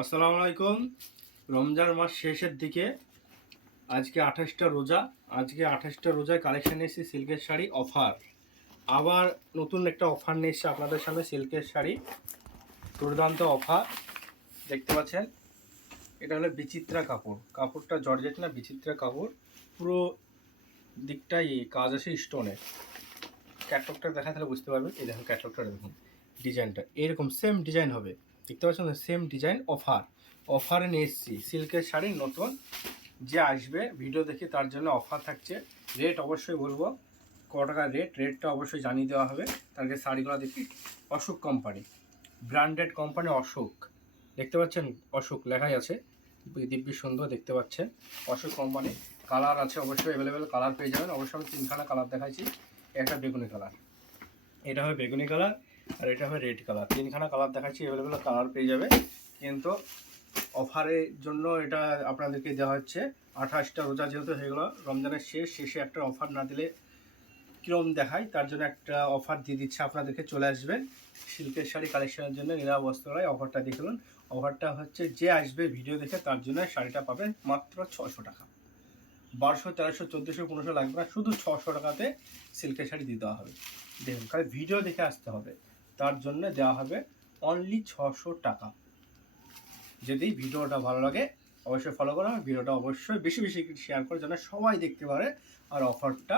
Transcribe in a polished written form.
আসসালামু আলাইকুম। রমজান মাস শেষের দিকে আজকে 28টা রোজা। আজকে 28টা রোজায় কালেকশন এসেছে সিল্কের শাড়ি অফার। আবার নতুন একটা অফার নিয়ে এসেছে আপনাদের সামনে সিল্কের শাড়ি, দুর্দান্ত অফার। দেখতে পাচ্ছেন, এটা হলো বিচিত্রা কাপড়। কাপড়টা জর্জেট না, বিচিত্রা কাপড়। পুরো দিকটাই কাজ আছে স্টোনে। ক্যাটলগটা দেখা তাহলে বুঝতে পারবেন। এই দেখুন ক্যাটলগটা, দেখুন ডিজাইনটা এরকম সেম ডিজাইন হবে। দেখতে পাচ্ছেন সেম ডিজাইন। অফারে নিয়ে এসেছি সিল্কের শাড়ি নতুন। যে আসবে ভিডিও দেখে তার জন্য অফার থাকছে। রেট অবশ্যই বলবো, কত টাকা রেটটা অবশ্যই জানিয়ে দেওয়া হবে। তারপরে শাড়িগুলো দেখি Ashok company, branded company Ashok. দেখতে পাচ্ছেন অশোক লেখাই আছে, দিব্যি সুন্দর দেখতে পাচ্ছেন। অশোক কোম্পানি। কালার আছে অবশ্যই, অ্যাভেলেবেল কালার পেয়ে যাবেন। অবশ্যই আমি তিনখানা কালার দেখাইছি। একটা বেগুনি কালার, এটা হবে বেগুনি কালার, আর এটা হবে রেড কালার। তিনখানা কালার দেখাচ্ছি, অ্যাভেলেবেল কালার পেয়ে যাবে। কিন্তু অফারের জন্য এটা আপনাদেরকে দেওয়া হচ্ছে। 28টা রোজা যেহেতু হয়ে গেলো, রমজানের শেষে একটা অফার না দিলে কীরকম দেখায়, তার জন্য একটা অফার দিয়ে দিচ্ছে আপনাদেরকে। চলে আসবেন সিল্কের শাড়ি কালেকশনের জন্য নীলা বস্ত্রালয়। অফারটা দেখুন। অফারটা হচ্ছে যে আসবে ভিডিও দেখে তার জন্য শাড়িটা পাবেন মাত্র 600 টাকা। 1200, 1300, 1400, 1500 লাগবে না, শুধু 600 টাকাতে সিল্কের শাড়ি দিতে হবে। দেখুন, খালি ভিডিও দেখে আসতে হবে, তার জন্য দেওয়া হবে অনলি 600 টাকা। যদি ভিডিওটা ভালো লাগে অবশ্যই ফলো করো, ভিডিওটা অবশ্যই বেশি বেশি শেয়ার করে যেন সবাই দেখতে পারে আর অফারটা